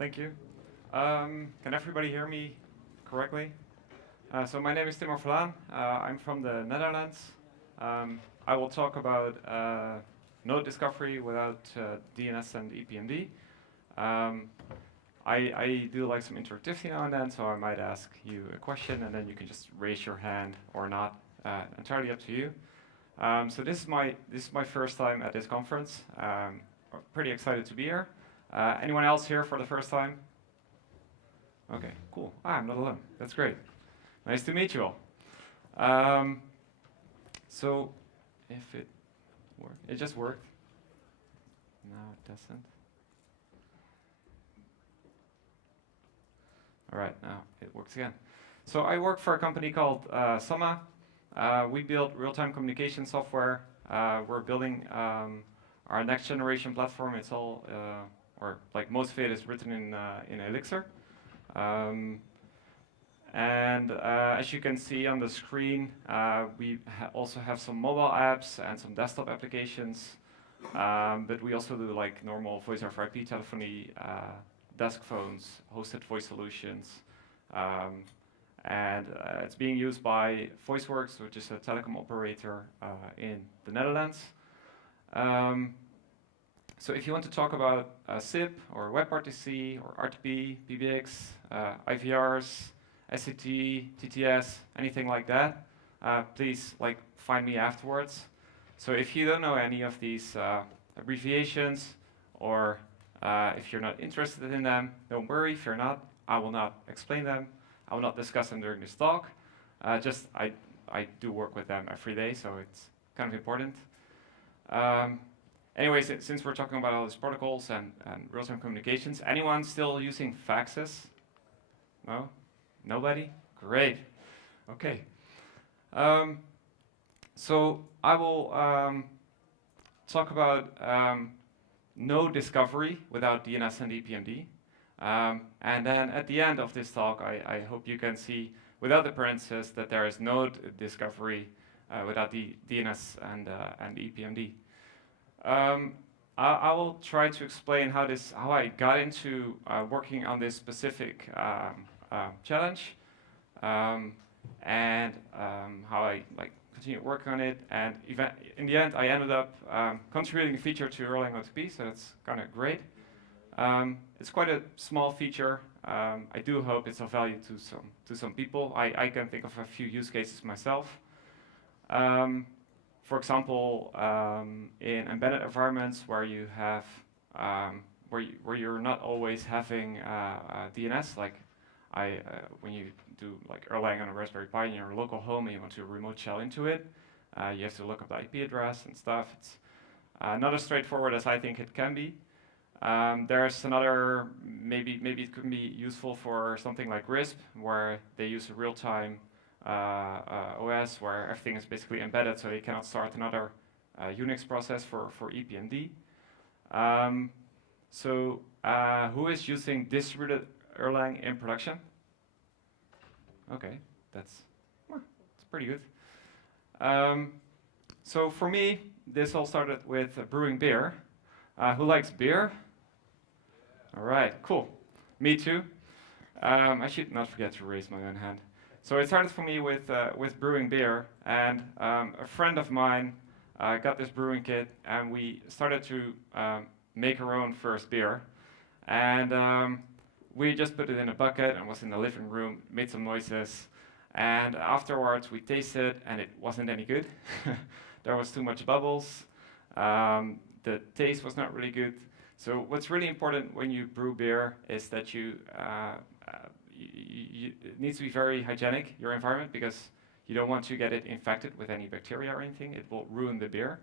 Thank you. Can everybody hear me correctly? So my name is Timmo Verlaan. I'm from the Netherlands. I will talk about node discovery without DNS and EPMD. I do like some interactivity now and then, so I might ask you a question, and then you can just raise your hand or not. Entirely up to you. So this is my first time at this conference. I'm pretty excited to be here. Anyone else here for the first time? Okay, cool. I'm not alone. That's great. Nice to meet you all. So if it worked, it just worked. No, it doesn't. All right, now it works again. So I work for a company called Summa. We build real-time communication software. We're building our next generation platform. It's all, or like most of it is written in Elixir. And as you can see on the screen, we also have some mobile apps and some desktop applications. But we also do like normal voice over IP telephony, desk phones, hosted voice solutions. And it's being used by VoiceWorks, which is a telecom operator in the Netherlands. So if you want to talk about SIP or WebRTC or RTP, PBX, IVRs, SCT, TTS, anything like that, please find me afterwards. So if you don't know any of these abbreviations, or if you're not interested in them, don't worry. If you're not, I will not explain them. I will not discuss them during this talk. I do work with them every day, so it's kind of important. Anyway, since we're talking about all these protocols and real-time communications, anyone still using faxes? No? Nobody? Great. Okay. So I will talk about node discovery without DNS and EPMD. And then at the end of this talk, I hope you can see, without the parentheses, that there is node discovery without the DNS and EPMD. I will try to explain how I got into working on this specific challenge, and how I continued working on it. And in the end, I ended up contributing a feature to Erlang OTP, so that's kind of great. It's quite a small feature. I do hope it's of value to some people. I can think of a few use cases myself. For example, in embedded environments where you have where you're not always having DNS, when you do Erlang on a Raspberry Pi in your local home and you want to remote shell into it, you have to look up the IP address and stuff. It's not as straightforward as I think it can be. There's another, maybe it could be useful for something like RISP, where they use a real-time OS where everything is basically embedded, so you cannot start another Unix process for EPMD. So who is using distributed Erlang in production? Okay, that's pretty good. So for me, this all started with Brewing Beer. Who likes beer? All right, cool. Me too. I should not forget to raise my own hand. So it started for me with Brewing Beer, and a friend of mine got this brewing kit, and we started to make our own first beer. And we just put it in a bucket and was in the living room, made some noises, and afterwards we tasted, and it wasn't any good. There was too much bubbles. The taste was not really good. So what's really important when you brew beer is that it needs to be very hygienic, your environment, because you don't want to get it infected with any bacteria or anything. It will ruin the beer.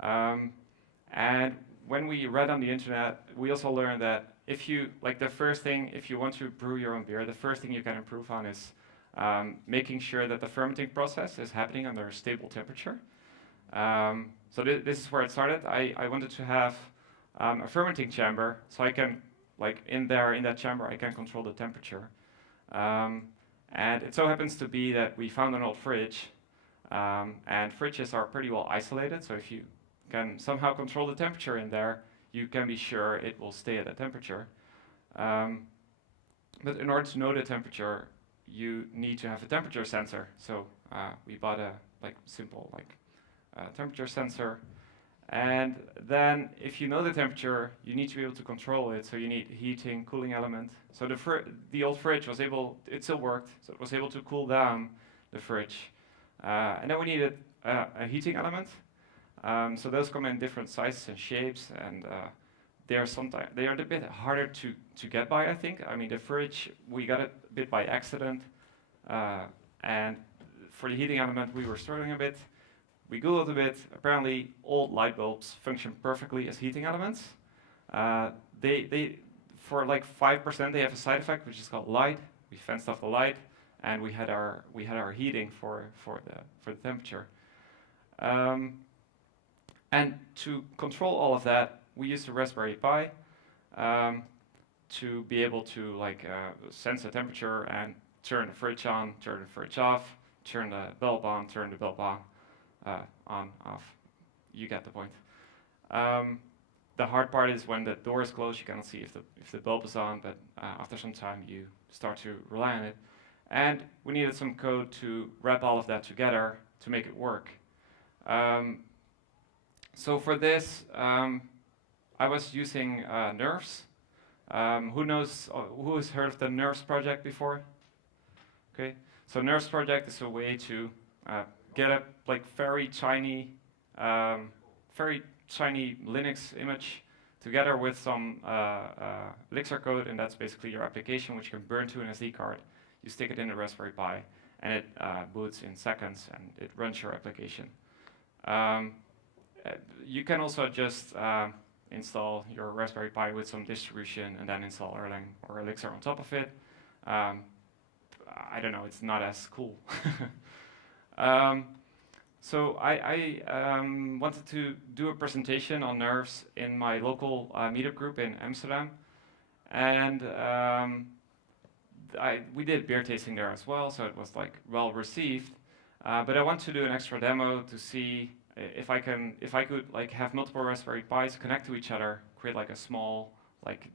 And when we read on the internet, we also learned that if you want to brew your own beer, the first thing you can improve on is making sure that the fermenting process is happening under a stable temperature. So this is where it started. I wanted to have a fermenting chamber, so I can, in that chamber, I can control the temperature. And it so happens to be that we found an old fridge, and fridges are pretty well isolated, so if you can somehow control the temperature in there, you can be sure it will stay at that temperature. But in order to know the temperature, you need to have a temperature sensor. So we bought a simple temperature sensor. And then if you know the temperature, you need to be able to control it. So you need heating, cooling element. So the old fridge was able, it still worked, so it was able to cool down the fridge. And then we needed a heating element. So those come in different sizes and shapes, and they are a bit harder to get by, I think. I mean, the fridge, we got it a bit by accident. And for the heating element, we were struggling a bit. We Googled a bit. Apparently, old light bulbs function perfectly as heating elements. They for like 5%, they have a side effect which is called light. We fenced off the light, and we had our heating for the temperature. And to control all of that, we used a Raspberry Pi to be able to sense the temperature and turn the fridge on, turn the fridge off, turn the bulb on, turn the bulb on. On, off. You get the point. The hard part is when the door is closed, you cannot see if the bulb is on, but after some time you start to rely on it. And we needed some code to wrap all of that together to make it work. So for this, I was using nerves. Who has heard of the nerves project before? Okay, so nerves project is a way to get a very tiny Linux image together with some Elixir code, and that's basically your application, which you can burn to an SD card. You stick it in the Raspberry Pi, and it boots in seconds, and it runs your application. You can also just install your Raspberry Pi with some distribution, and then install Erlang or Elixir on top of it. I don't know, it's not as cool. So I wanted to do a presentation on nerves in my local meetup group in Amsterdam, and we did beer tasting there as well, so it was well received. But I want to do an extra demo to see if I could have multiple Raspberry Pis connect to each other, create a small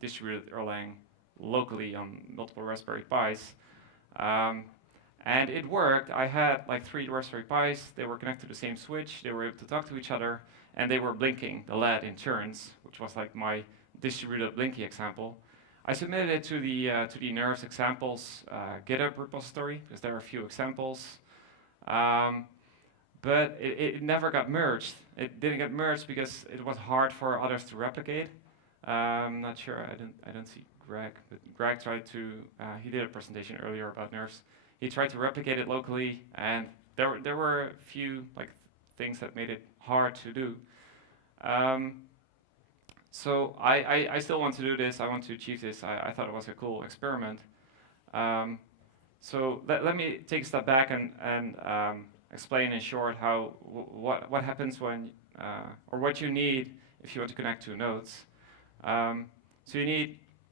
distributed Erlang locally on multiple Raspberry Pis. And it worked. I had 3 Raspberry Pis. They were connected to the same switch. They were able to talk to each other, and they were blinking the LED in turns, which was my distributed blinky example. I submitted it to the nerves examples GitHub repository because there are a few examples, but it never got merged. It didn't get merged because it was hard for others to replicate. I'm not sure. I don't see Greg, but Greg tried to. He did a presentation earlier about nerves. He tried to replicate it locally, and there were a few things that made it hard to do. So I still want to do this. I want to achieve this. I thought it was a cool experiment. So let me take a step back and explain in short what happens when or what you need if you want to connect to nodes. So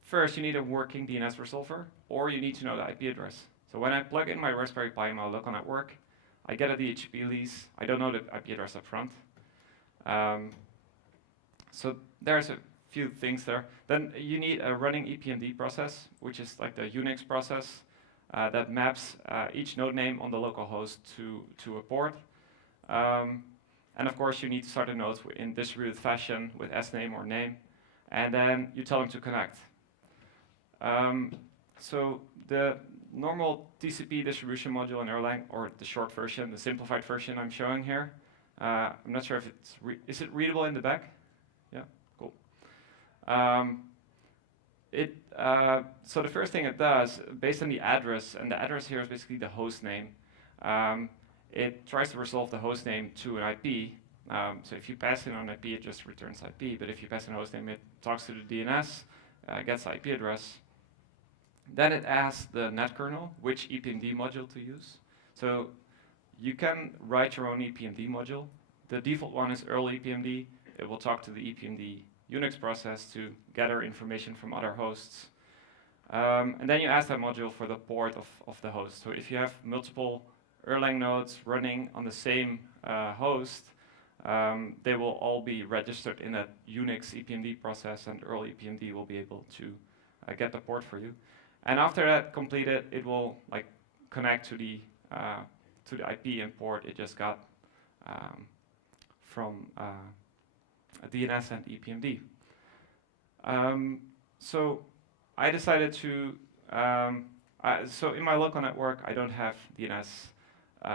first you need a working DNS resolver, or you need to know the IP address. So when I plug in my Raspberry Pi in my local network, I get a DHCP lease. I don't know the IP address up front. So there's a few things there. Then you need a running EPMD process, which is the Unix process that maps each node name on the local host to a port. And of course, you need to start the nodes in distributed fashion with sname or name. And then you tell them to connect. So the normal TCP distribution module in Erlang, or the short version, the simplified version I'm showing here. I'm not sure if is it readable in the back? Yeah, cool. So the first thing it does, based on the address, and the address here is basically the host name, it tries to resolve the host name to an IP. So if you pass in an IP, it just returns IP, but if you pass in a host name, it talks to the DNS, gets the IP address. Then it asks the net kernel which EPMD module to use. So you can write your own EPMD module. The default one is Erlang EPMD. It will talk to the EPMD Unix process to gather information from other hosts. And then you ask that module for the port of the host. So if you have multiple Erlang nodes running on the same host, they will all be registered in that Unix EPMD process, and Erlang EPMD will be able to get the port for you. And after that completed, it will like connect to the IP and port it just got from DNS and EPMD. So I decided to, so in my local network, I don't have DNS.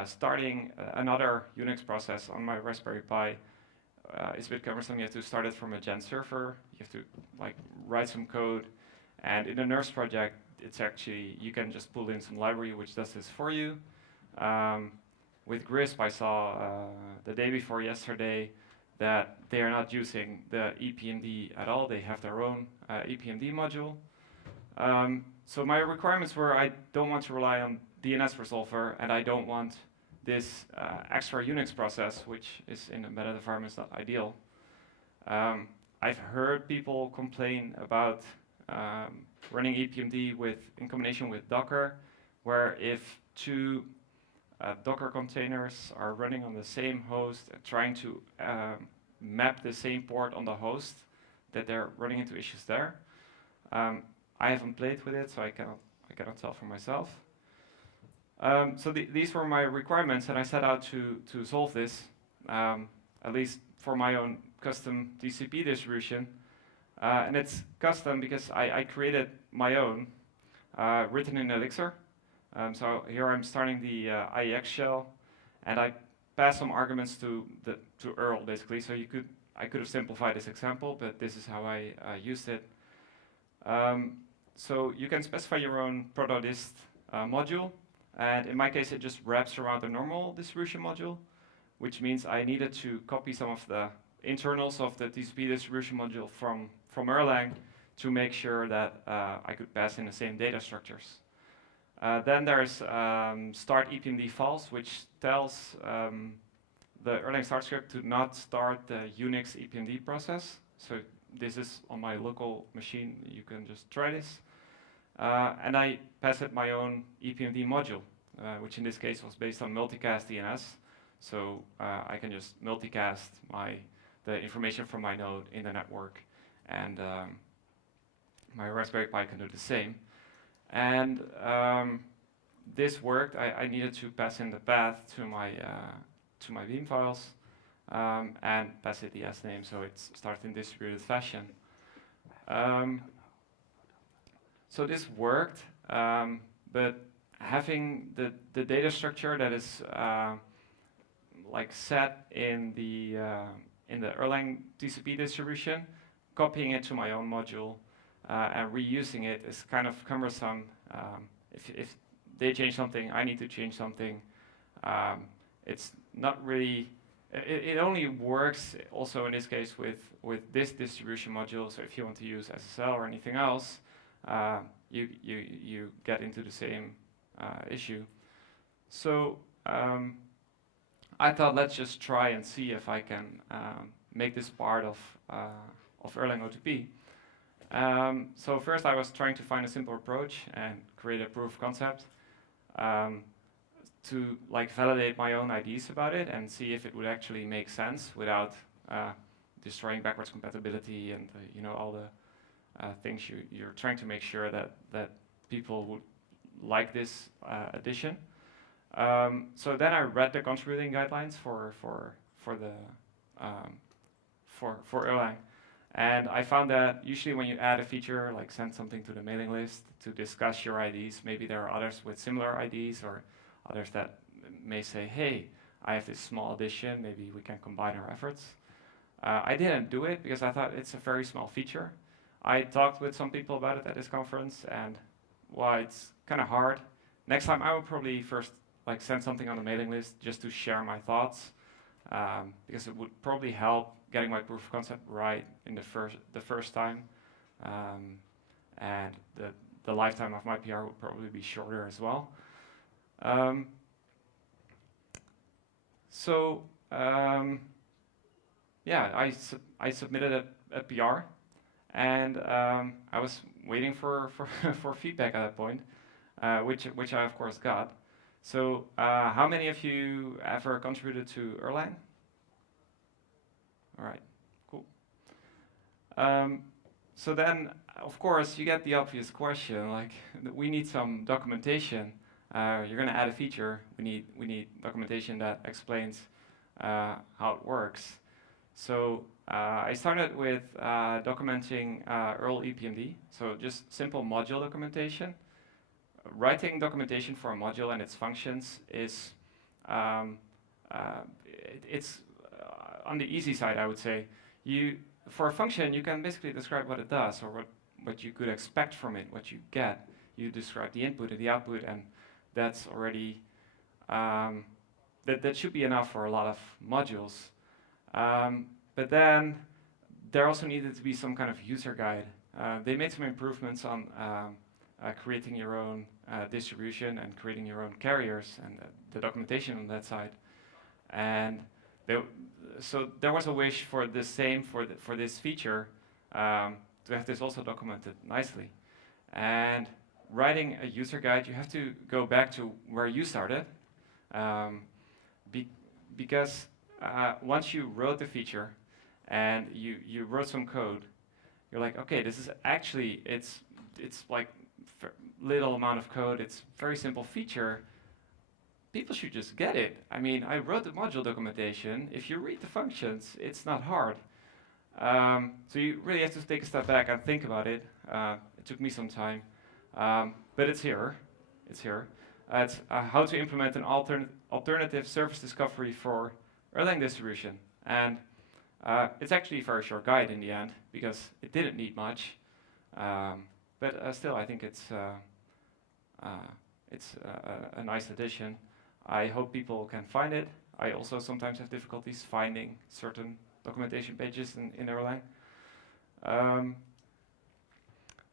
Starting another Unix process on my Raspberry Pi is a bit cumbersome. You have to start it from a gen server. You have to like write some code. And in the nurse project, it's actually, you can just pull in some library which does this for you. With Grisp, I saw the day before yesterday that they are not using the EPMD at all. They have their own EPMD module. So my requirements were I don't want to rely on DNS resolver, and I don't want this extra Unix process, which is in embedded environments not ideal. I've heard people complain about running EPMD in combination with Docker, where if two Docker containers are running on the same host and trying to map the same port on the host, that they're running into issues there. I haven't played with it, so I cannot tell for myself. So these were my requirements, and I set out to solve this, at least for my own custom TCP distribution. And it's custom because I created my own, written in Elixir. So here I'm starting the IEX shell, and I pass some arguments to Erl basically. So I could have simplified this example, but this is how I used it. So you can specify your own protodist module, and in my case it just wraps around the normal distribution module, which means I needed to copy some of the internals of the TCP distribution module from Erlang to make sure that I could pass in the same data structures. Then there's start EPMD false, which tells the Erlang start script to not start the Unix EPMD process. So this is on my local machine. You can just try this. And I pass it my own EPMD module, which in this case was based on multicast DNS. So I can just multicast the information from my node in the network, and my Raspberry Pi can do the same. And this worked. I needed to pass in the path to my Beam files and pass it the S name, so it starts in distributed fashion. So this worked, but having the data structure that is like set in the Erlang TCP distribution, copying it to my own module and reusing it is kind of cumbersome. If they change something, I need to change something. It's not really. It only works also in this case with this distribution module. So if you want to use SSL or anything else, you get into the same issue. So I thought, let's just try and see if I can make this part of Erlang OTP. So first I was trying to find a simple approach and create a proof of concept to like validate my own ideas about it and see if it would actually make sense without destroying backwards compatibility and all the things you're trying to make sure that people would like this addition. So then I read the contributing guidelines for Erlang, and I found that usually when you add a feature, like send something to the mailing list to discuss your IDs, maybe there are others with similar IDs or others that may say, hey, I have this small addition, maybe we can combine our efforts. I didn't do it because I thought it's a very small feature. I talked with some people about it at this conference, and well, it's kind of hard. Next time I will probably first like send something on the mailing list just to share my thoughts, because it would probably help getting my proof of concept right in the first time, and the lifetime of my PR would probably be shorter as well. Yeah, I submitted a PR, and I was waiting for feedback at that point, which I of course got. So how many of you ever contributed to Erlang? All right, cool. So then of course, you get the obvious question, like, we need some documentation. You're going to add a feature. We need documentation that explains how it works. So I started with documenting Erlang EPMD, so just simple module documentation. Writing documentation for a module and its functions is it's on the easy side, I would say. For a function, you can basically describe what it does or what you could expect from it, what you get. You describe the input and the output, and that's already that should be enough for a lot of modules. But then there also needed to be some kind of user guide. They made some improvements on creating your own distribution and creating your own carriers and the documentation on that side. And so there was a wish for the same for this feature to have this also documented nicely. And writing a user guide, you have to go back to where you started, because once you wrote the feature and you wrote some code, you're like, okay, this is actually it's like little amount of code. It's very simple feature. People should just get it. I mean, I wrote the module documentation. If you read the functions, it's not hard. So you really have to take a step back and think about it. It took me some time, but it's here. It's here. It's how to implement an alternative service discovery for Erlang distribution. And it's actually a very short guide in the end, because it didn't need much. But still, I think it's a nice addition. I hope people can find it. I also sometimes have difficulties finding certain documentation pages in Erlang.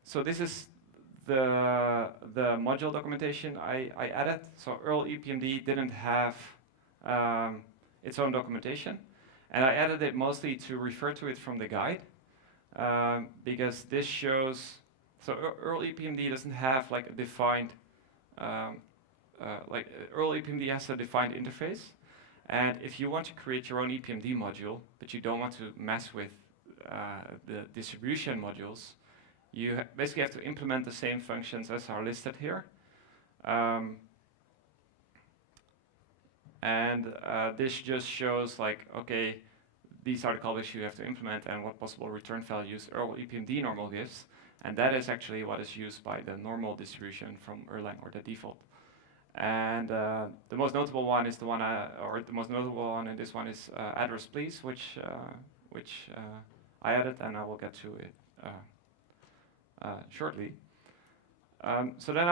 So this is the module documentation I added. So Erlang EPMD didn't have its own documentation, and I added it mostly to refer to it from the guide, because this shows. So Erlang EPMD doesn't have like a defined Erlang EPMD has a defined interface, and if you want to create your own EPMD module, but you don't want to mess with the distribution modules, you basically have to implement the same functions as are listed here. This just shows like, okay, these are the callbacks you have to implement and what possible return values Erlang EPMD normal gives, and that is actually what is used by the normal distribution from Erlang, or the default. And the most notable one is the one, the most notable one in this one is address please, which I added, and I will get to it shortly. So then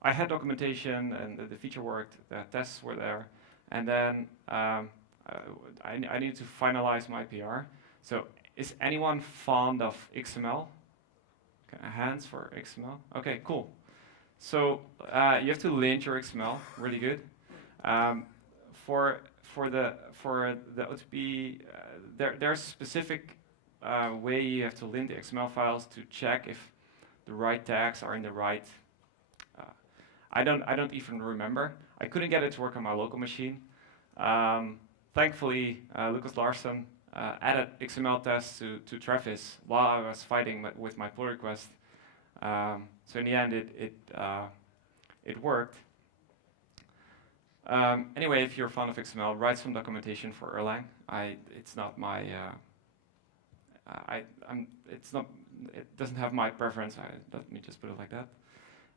I had documentation, and the feature worked, the tests were there, and then I need to finalize my PR. So is anyone fond of XML? Hands for XML? Okay, cool. So you have to lint your XML really good. For the OTP, there's a specific way you have to lint the XML files to check if the right tags are in the right. I don't even remember. I couldn't get it to work on my local machine. Thankfully, Lucas Larsson added XML tests to Travis while I was fighting with my pull request. So in the end, it worked. Anyway, if you're fond of XML, write some documentation for Erlang. It's not my. It doesn't have my preference. Let me just put it like that.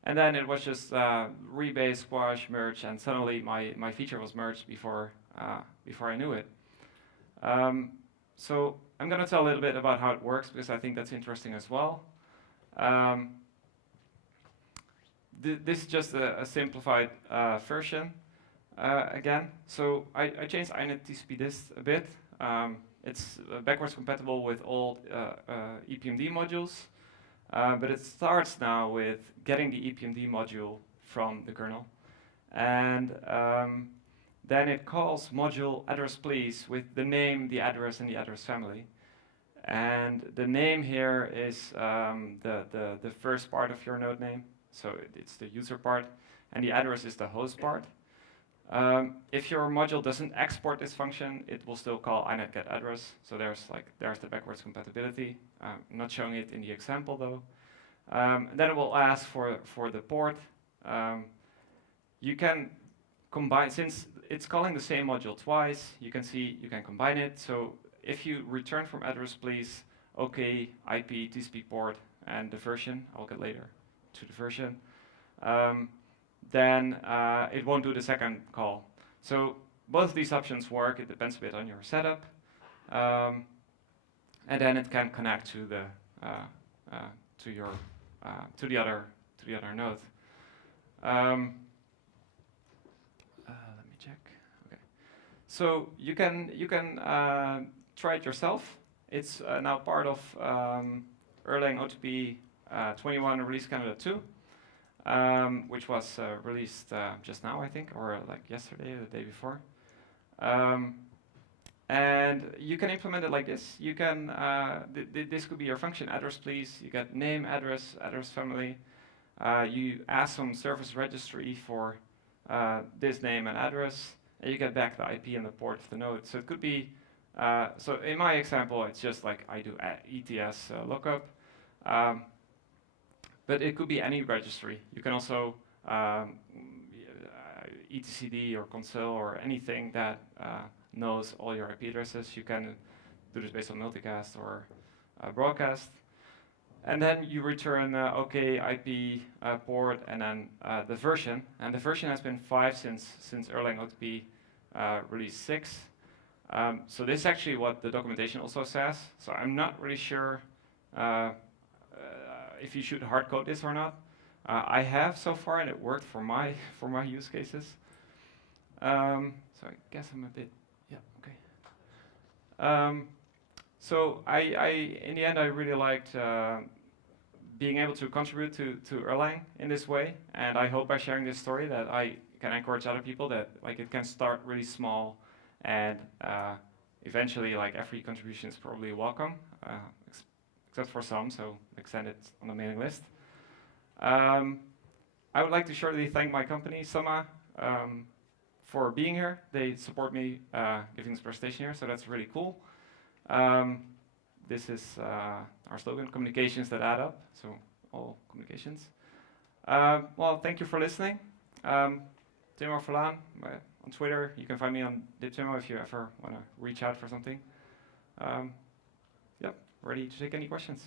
And then it was just rebase, squash, merge, and suddenly my feature was merged before I knew it. So I'm going to tell a little bit about how it works, because I think that's interesting as well. This is just a simplified version again. So I changed INET TCP dist a bit. It's backwards compatible with old EPMD modules, but it starts now with getting the EPMD module from the kernel, and then it calls module address please with the name, the address, and the address family. And the name here is the first part of your node name, so it's the user part, and the address is the host part. If your module doesn't export this function, it will still call inetGetAddress. So there's the backwards compatibility. I'm not showing it in the example though. Then it will ask for the port. You can combine, since it's calling the same module twice, you can combine it. So if you return from address, please, OK, IP, TCP port, and the version, I'll get later to the version, then it won't do the second call. So both of these options work. It depends a bit on your setup. And then it can connect to the to the other node. Let me check. Okay. So you can try it yourself. It's now part of Erlang OTP 21 release candidate 2, which was released just now, I think, or like yesterday or the day before. And you can implement it like this. You can this could be your function address, please. You get name, address family. You ask some service registry for this name and address, and you get back the IP and the port of the node. So it could be. So in my example, it's just like I do ETS lookup. But it could be any registry. You can also etcd or console or anything that knows all your IP addresses. You can do this based on multicast or broadcast. And then you return OK, IP, port, and then the version. And the version has been 5 since Erlang OTP release 6. So this is actually what the documentation also says. So I'm not really sure if you should hard code this or not. I have so far, and it worked for my use cases. So I guess I'm a bit, yeah, okay. So in the end, I really liked being able to contribute to Erlang in this way, and I hope by sharing this story that I can encourage other people that like it can start really small, and eventually like every contribution is probably welcome. Except for some, so extend it on the mailing list. I would like to shortly thank my company, Summa, for being here. They support me giving this presentation here, so that's really cool. This is our slogan, communications that add up, so all communications. Well, thank you for listening. Timmo Verlaan on Twitter. You can find me on Timmo if you ever want to reach out for something. Yep. Ready to take any questions?